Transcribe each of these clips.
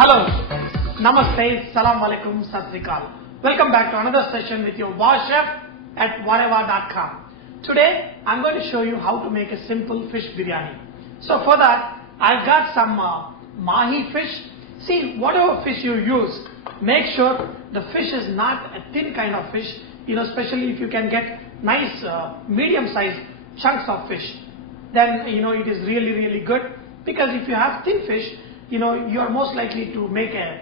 Hello, Namaste, Salam Alaikum, Sat Sri Akal. Welcome back to another session with your VahChef at VahRehVah.com. Today, I'm going to show you how to make a simple fish biryani. So for that, I've got some mahi fish. See, whatever fish you use, make sure the fish is not a thin kind of fish, especially if you can get nice medium-sized chunks of fish, then it is really good. Because if you have thin fish, you are most likely to make a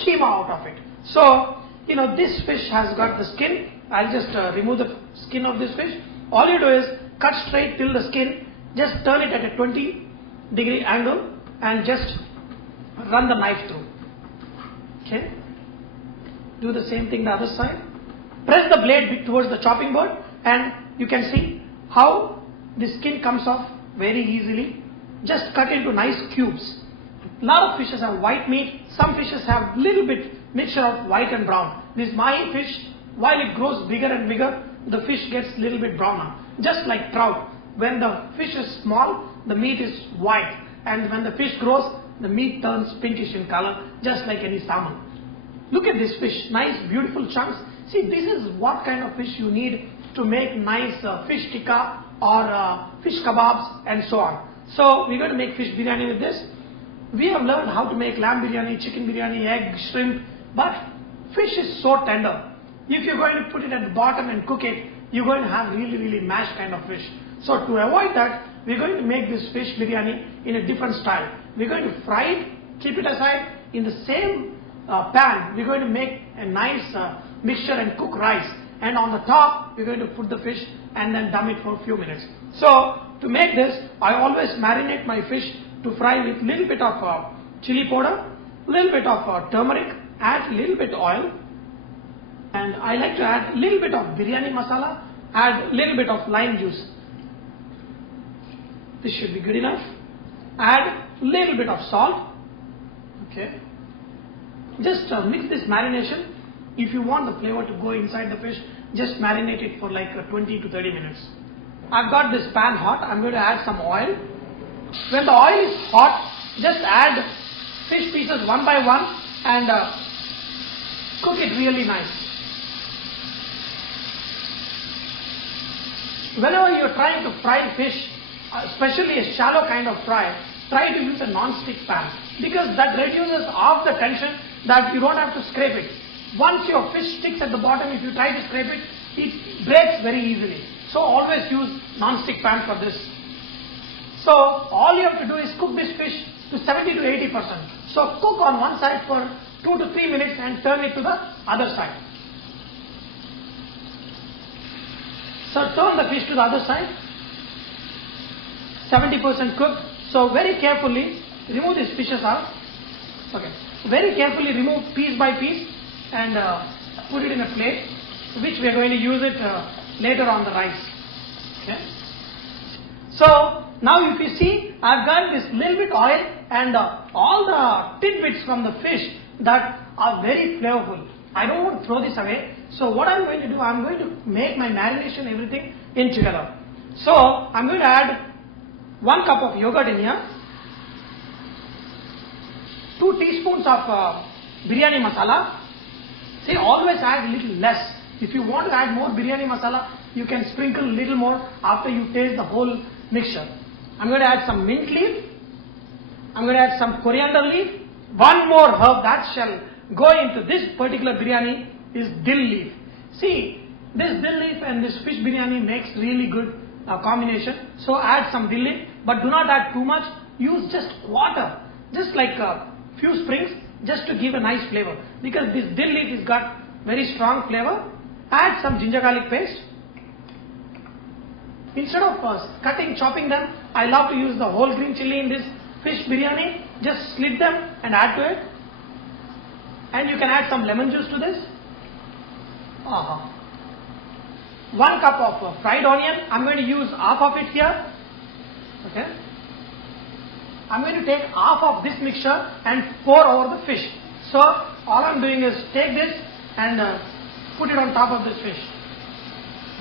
keema out of it. So, this fish has got the skin. I'll just remove the skin of this fish. All you do is cut straight till the skin, just turn it at a 20-degree angle and just run the knife through. Okay. Do the same thing the other side. Press the blade towards the chopping board and you can see how the skin comes off very easily. Just cut into nice cubes. A lot of fishes have white meat. Some fishes have little bit mixture of white and brown. This mahi fish, while it grows bigger and bigger, the fish gets little bit browner. Just like trout. When the fish is small, the meat is white. And when the fish grows, the meat turns pinkish in color, just like any salmon. Look at this fish. Nice, beautiful chunks. See, this is what kind of fish you need to make nice fish tikka or fish kebabs and so on. So, we're going to make fish biryani with this. We have learned how to make lamb biryani, chicken biryani, egg, shrimp, but fish is so tender. If you're going to put it at the bottom and cook it, you're going to have really mashed kind of fish. So to avoid that, we're going to make this fish biryani in a different style. We're going to fry it, keep it aside. In the same pan, we're going to make a nice mixture and cook rice. And on the top, we're going to put the fish and then dum it for a few minutes. So to make this, I always marinate my fish to fry with little bit of chilli powder, little bit of turmeric, add little bit oil, and I like to add little bit of biryani masala, add little bit of lime juice. This should be good enough. Add little bit of salt. Okay. Just mix this marination. If you want the flavor to go inside the fish, just marinate it for like 20 to 30 minutes. I've got this pan hot. I'm going to add some oil. When the oil is hot, just add fish pieces one by one and cook it really nice. Whenever you're trying to fry fish, especially a shallow kind of fry, try to use a non-stick pan because that reduces off the tension that you don't have to scrape it. Once your fish sticks at the bottom, if you try to scrape it, it breaks very easily. So always use non-stick pan for this. So all you have to do is cook this fish to 70 to 80%. So cook on one side for 2 to 3 minutes and turn it to the other side. So turn the fish to the other side. 70% cooked. So very carefully remove these fishes out. Okay. Very carefully remove piece by piece and put it in a plate, which we are going to use it later on the rice. Okay. So now if you see, I've got this little bit oil and all the tidbits from the fish that are very flavorful. I don't want to throw this away. So what I'm going to do, I'm going to make my marination everything in together. So I'm going to add 1 cup of yogurt in here, 2 teaspoons of biryani masala. See, always add a little less. If you want to add more biryani masala, you can sprinkle a little more after you taste the whole mixture. I'm going to add some mint leaf. I'm going to add some coriander leaf. One more herb that shall go into this particular biryani is dill leaf. See, this dill leaf and this fish biryani makes really good combination. So add some dill leaf, but do not add too much. Use just quarter, just like a few sprigs, just to give a nice flavor. Because this dill leaf has got very strong flavor. Add some ginger garlic paste. Instead of chopping them, I love to use the whole green chilli in this fish biryani. Just slit them and add to it. And you can add some lemon juice to this. 1 cup of fried onion. I'm going to use half of it here. Okay. I'm going to take half of this mixture and pour over the fish. So all I'm doing is take this and put it on top of this fish.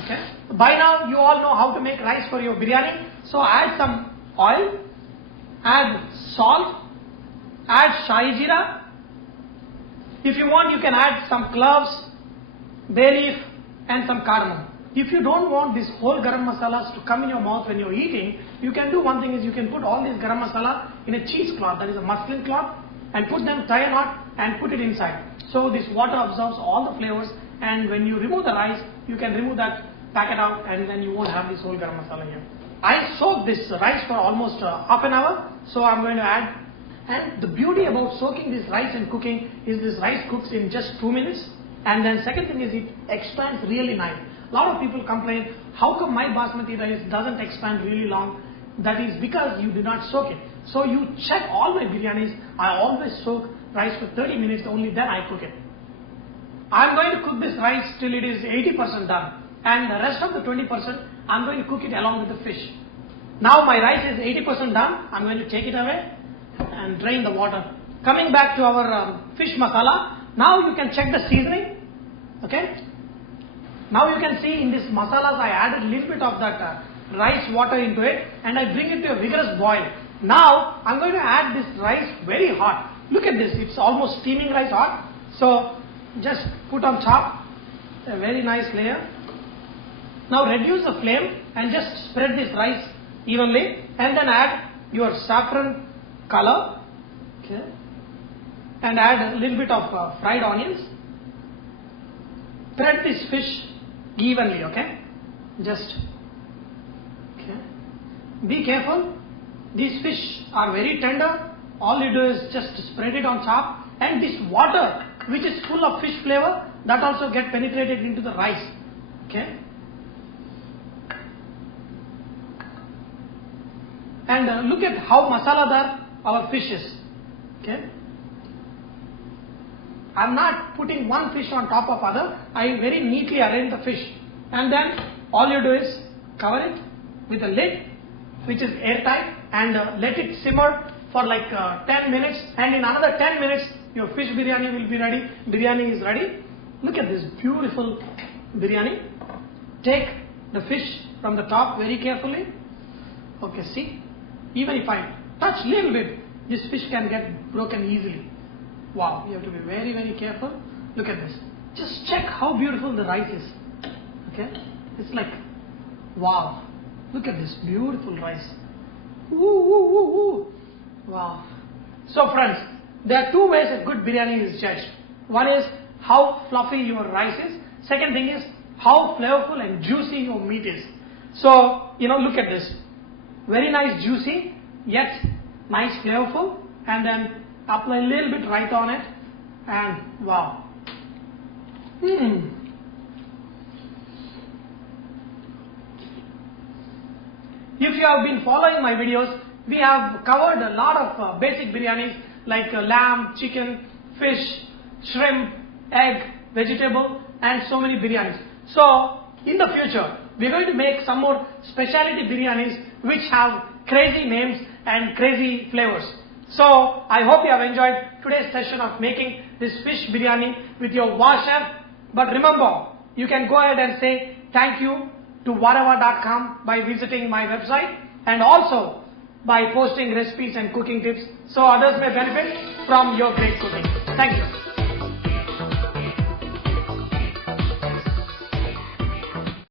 Okay. By now you all know how to make rice for your biryani. So add some oil, add salt, add shahi jeera. If you want, you can add some cloves, bay leaf and some cardamom. If you don't want this whole garam masalas to come in your mouth when you're eating, you can do one thing is you can put all this garam masala in a cheesecloth, that is a muslin cloth, and put them, tie a knot and put it inside. So this water absorbs all the flavors, and when you remove the rice, you can remove that packet out, and then you won't have this whole garam masala here. I soaked this rice for almost half an hour, so I'm going to add. And the beauty about soaking this rice and cooking is this rice cooks in just 2 minutes. And then second thing is it expands really nice. A lot of people complain, how come my basmati rice doesn't expand really long? That is because you did not soak it. So you check all my biryanis, I always soak rice for 30 minutes, only then I cook it. I'm going to cook this rice till it is 80% done. And the rest of the 20%, I'm going to cook it along with the fish. Now my rice is 80% done. I'm going to take it away and drain the water. Coming back to our fish masala, now you can check the seasoning. Okay. Now you can see in this masalas I added a little bit of that rice water into it, and I bring it to a vigorous boil. Now I'm going to add this rice very hot. Look at this, it's almost steaming rice hot. So just put on top a very nice layer. Now reduce the flame and just spread this rice evenly, and then add your saffron color, okay, and add a little bit of fried onions. Spread this fish evenly, okay, just, okay. Be careful, these fish are very tender. All you do is just spread it on top, and this water which is full of fish flavor, that also get penetrated into the rice, okay. And look at how masaladar our fish is, okay. I'm not putting one fish on top of other. I very neatly arrange the fish, and then all you do is cover it with a lid which is airtight, and let it simmer for like 10 minutes, and in another 10 minutes your fish biryani will be ready. Biryani is ready. Look at this beautiful biryani. Take the fish from the top very carefully. Okay, see, even if I touch a little bit, this fish can get broken easily. Wow, you have to be very, very careful. Look at this. Just check how beautiful the rice is. Okay, it's like, wow. Look at this beautiful rice. Woo, woo, woo, woo. Wow. So friends, there are two ways a good biryani is judged. One is how fluffy your rice is. Second thing is how flavorful and juicy your meat is. So, look at this. Very nice juicy, yet nice flavorful, and then apply a little bit raita on it, and wow. If you have been following my videos, we have covered a lot of basic biryanis like lamb, chicken, fish, shrimp, egg, vegetable, and so many biryanis. So in the future, we are going to make some more specialty biryanis which have crazy names and crazy flavors. So I hope you have enjoyed today's session of making this fish biryani with your VahChef. But remember, you can go ahead and say thank you to VahRehVah.com by visiting my website, and also by posting recipes and cooking tips so others may benefit from your great cooking. Thank you.